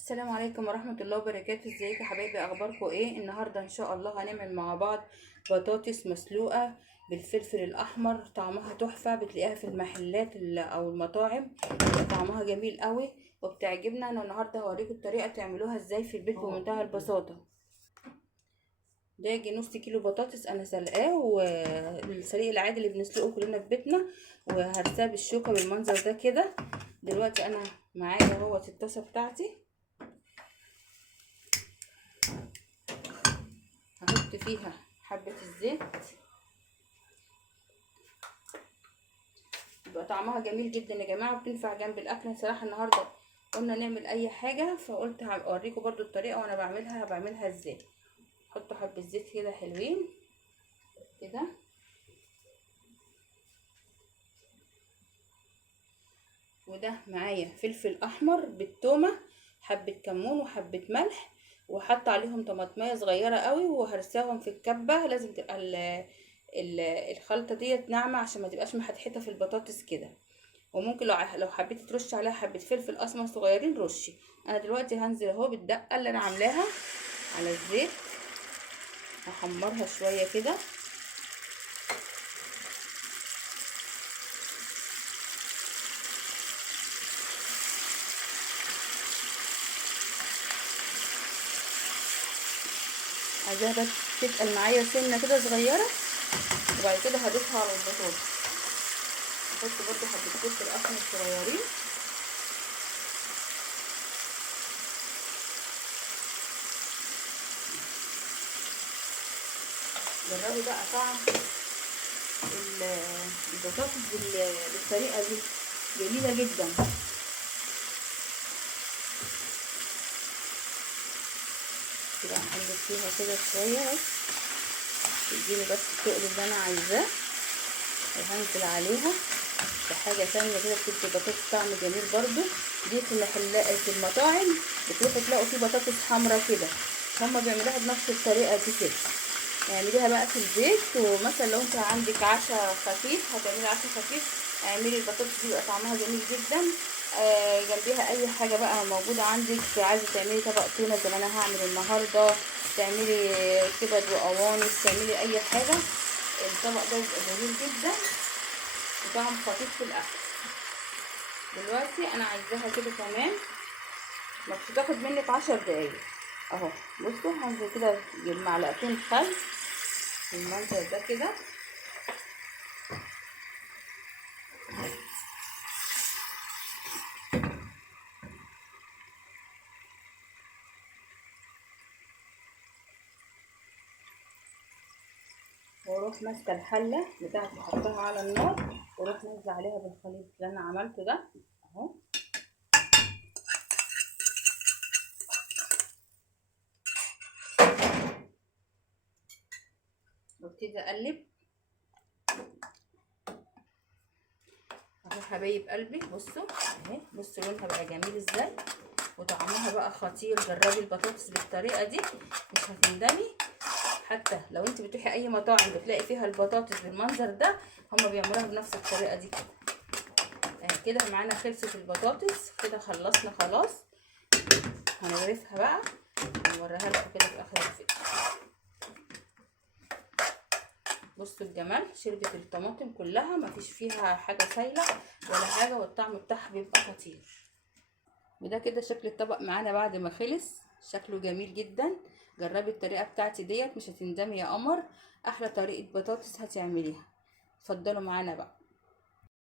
السلام عليكم ورحمة الله وبركاته. ازيكم يا حبايبي؟ اخباركم ايه؟ النهاردة ان شاء الله هنعمل مع بعض بطاطس مسلوقة بالفلفل الاحمر. طعمها تحفة، بتلاقيها في المحلات او المطاعم، طعمها جميل قوي وبتعجبنا. انا النهاردة هوريكم الطريقة تعملوها ازاي في البيت بمنتهى البساطة. ده يجي نص كيلو بطاطس انا سلقاه، والسليق العادي اللي بنسلقه كلنا في بيتنا، وهرساه بالشوكة بالمنظر ده كده. دلوقتي انا معايا اهوت الطاسة بتاعتي، هحط فيها حبة الزيت، يبقى طعمها جميل جدا يا جماعة، وبتنفع جنب الاكل. صراحة النهاردة قلنا نعمل اي حاجة، فقلت هوريكم برضو الطريقة وانا بعملها ازاي. حطوا حبة زيت كده حلوين كده، وده معايا فلفل احمر بالتومة، حبة كمون وحبة ملح، وحط عليهم طماطمية صغيرة قوي، وهرساهم في الكبة. لازم تبقى الخلطة ديت ناعمة عشان ما تبقاش محتحتة في البطاطس كده. وممكن لو حبيتي ترشي عليها حبة فلفل اسمر صغيرين رشي. انا دلوقتي هنزل اهو بالدقة اللي انا عاملاها على الزيت، هحمرها شوية كده. عايزاها بس تتقل معايا سنة كده صغيرة، وبعد كده هضيفها على البطاطس. احط برضو حبة فلفل اسمر صغيرين، جربي بقى طعم البطاطس بالطريقة دي، جميلة جدا. كده هنقلب فيها كده شوية بس تديني بس التقل اللي انا عايزاه، وهنزل عليها بحاجة تانية كده بتدي بطاطس طعم جميل برضو. دي في المطاعم بتروحوا تلاقوا فيه بطاطس حمرا كده، هما بيعملوها بنفس الطريقة دي كده. اعمليها بقى في البيت، ومثلا لو انت عندك عشاء خفيف، هتعملي عشاء خفيف، اعملي البطاطس دي بيبقى طعمها جميل جدا. جنبيها اي حاجه بقى موجوده عندك. عايزه تعملي طبق تونه زي ما انا هعمل النهارده، تعملي كبد وقوانص، تعملي اي حاجه، الطبق ده بيبقى جميل جدا وطعم خفيف في الاكل. دلوقتي انا عايزاها كده كمان، ما تاخد منك 10 دقايق اهو. بصوا هنزل كده بمعلقتين خل بالمنظر ده كده، واروح ماسكه الحله بتاعتي احطها على النار، واروح نازله عليها بالخليط اللي انا عملته ده اهو. وابتدي اقلب اهو حبايب قلبي. بصوا اهي، بصوا لونها بقى جميل ازاي، وطعمها بقى خطير. جربي البطاطس بالطريقه دي مش هتندمي. حتى لو انت بتروحي اي مطاعم بتلاقي فيها البطاطس بالمنظر ده، هما بيعملوها بنفس الطريقه دي كده. كده معانا خلصت البطاطس كده، خلصنا خلاص. هنغرفها بقى ونوريها لكم كده في اخر الفيديو. بصوا الجمال، شربت الطماطم كلها، مفيش فيها حاجه سايله ولا حاجه، والطعم بتاعها بيبقى خطير. وده كده شكل الطبق معانا بعد ما خلص، شكله جميل جدا. جربي الطريقه بتاعتي ديت مش هتندمي يا قمر. احلى طريقه بطاطس هتعمليها. اتفضلوا معانا بقى.